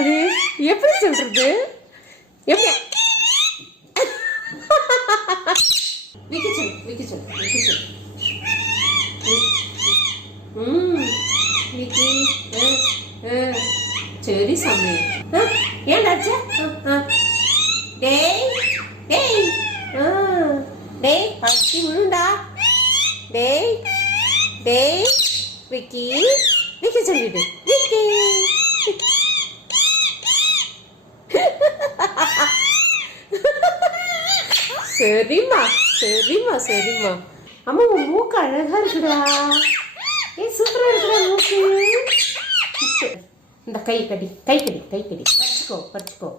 அது எப்படி சொல்றது? எப்படி சரி சாமி. ஏன்டாச்சு? டேய் டேய் டேய் பச்சி விழுண்டா. டேய் டேய் விக்கி விக்கி சொல்லிடு. விக்கி சரிம்மா சரிம்மா சரிம்மா. அம்மா உன் மூக்கு அழகா இருக்குடா. சூப்பரா இருக்குடா மூக்கு. இந்த கை கடி பறிச்சுக்கோ.